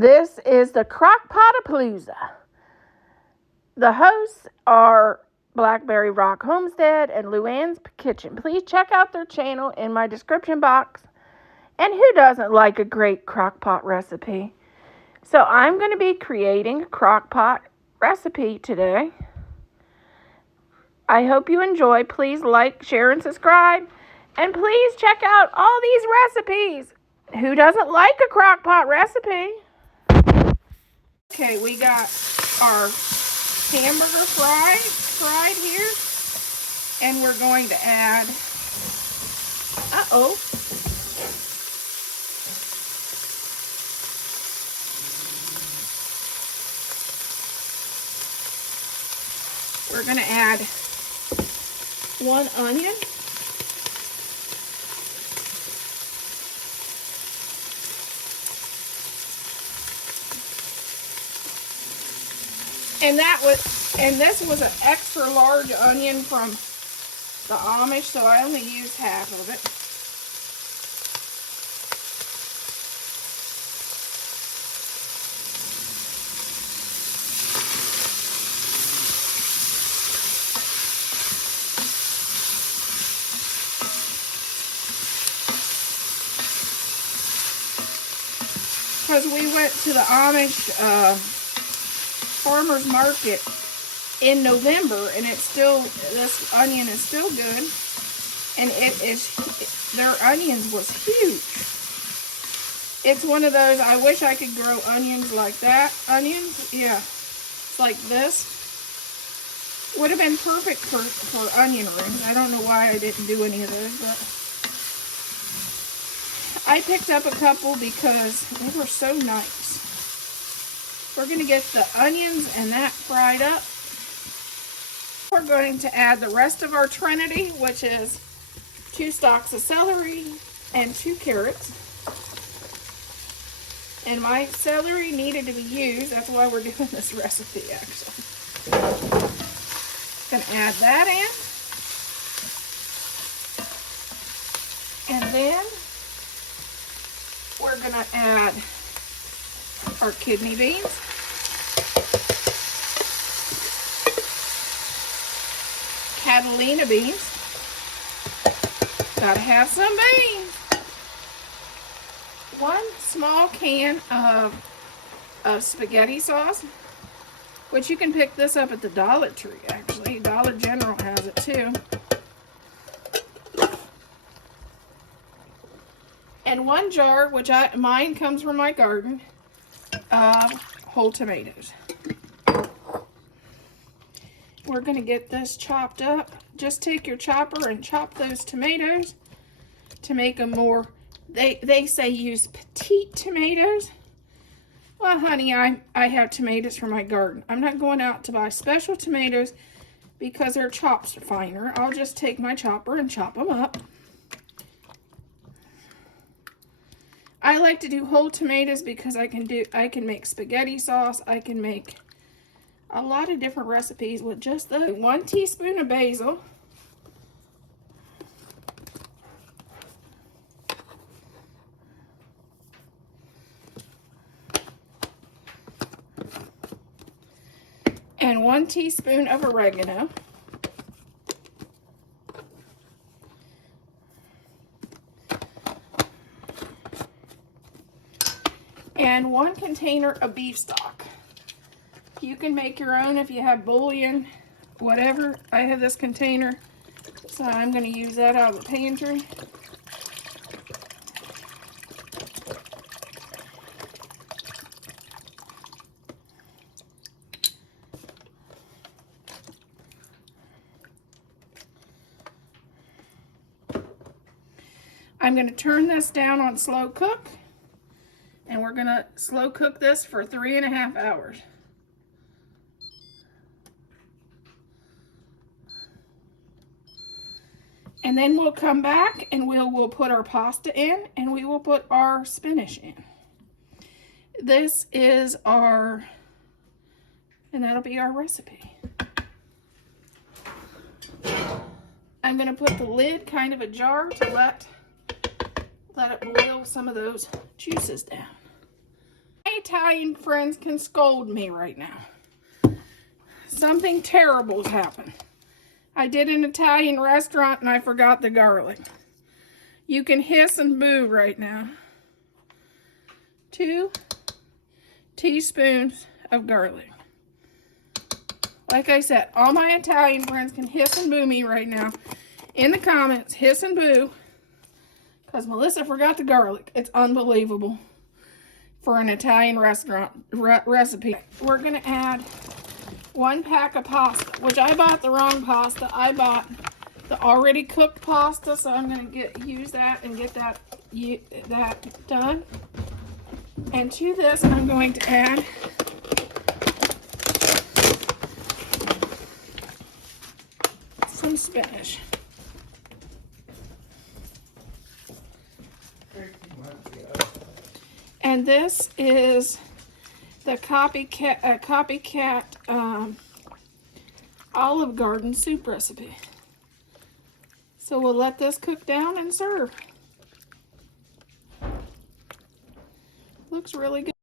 This is the Crock-Pot-A-Palooza. The hosts are Blackberry Rock Homestead and Luann's Kitchen. Please check out their channel in my description box. And who doesn't like a great crock-pot recipe? So I'm going to be creating a crock-pot recipe today. I hope you enjoy. Please like, share, and subscribe. And please check out all these recipes. Who doesn't like a crock-pot recipe? Okay, we got our hamburger fried here. And we're going to add, we're going to add 1 onion. And this was an extra large onion from the Amish, so I only used half of it. Because we went to the Amish farmer's market in November, and this onion is still good, and their onions was huge. It's one of those, I wish I could grow onions like that. Onions, yeah, like this. Would have been perfect for onion rings. I don't know why I didn't do any of those, but I picked up a couple because they were so nice. We're going to get the onions and that fried up. We're going to add the rest of our trinity, which is 2 stalks of celery and 2 carrots. And my celery needed to be used. That's why we're doing this recipe, actually. Going to add that in. And then we're going to add our kidney beans. Catalina beans. Gotta have some beans. 1 small can of spaghetti sauce, which you can pick this up at the Dollar Tree, actually. Dollar General has it too. And 1 jar, which mine comes from my garden, of whole tomatoes. We're going to get this chopped up. Just take your chopper and chop those tomatoes to make them more, they say use petite tomatoes. Well, honey, I have tomatoes from my garden. I'm not going out to buy special tomatoes because their chops are finer. I'll just take my chopper and chop them up. I like to do whole tomatoes because I can make spaghetti sauce. I can make a lot of different recipes with just the 1 teaspoon of basil. And 1 teaspoon of oregano. And 1 container of beef stock. You can make your own if you have bouillon, whatever. I have this container, so I'm going to use that out of the pantry. I'm going to turn this down on slow cook, and we're going to slow cook this for 3.5 hours. And then we'll come back and we'll put our pasta in, and we will put our spinach in. This is and that'll be our recipe. I'm going to put the lid kind of ajar to let it boil some of those juices down. Right Italian friends can scold me right now. Something terrible's happened. I did an Italian restaurant and I forgot the garlic. You can hiss and boo right now. 2 teaspoons of garlic. Like I said, all my Italian friends can hiss and boo me right now. In the comments, hiss and boo. Because Melissa forgot the garlic. It's unbelievable for an Italian restaurant recipe. We're going to add 1 pack of pasta, which I bought the wrong pasta. I bought the already cooked pasta, so I'm going to use that and get that done. And to this, I'm going to add some spinach. And this is the Copycat Olive Garden soup recipe. So we'll let this cook down and serve. Looks really good.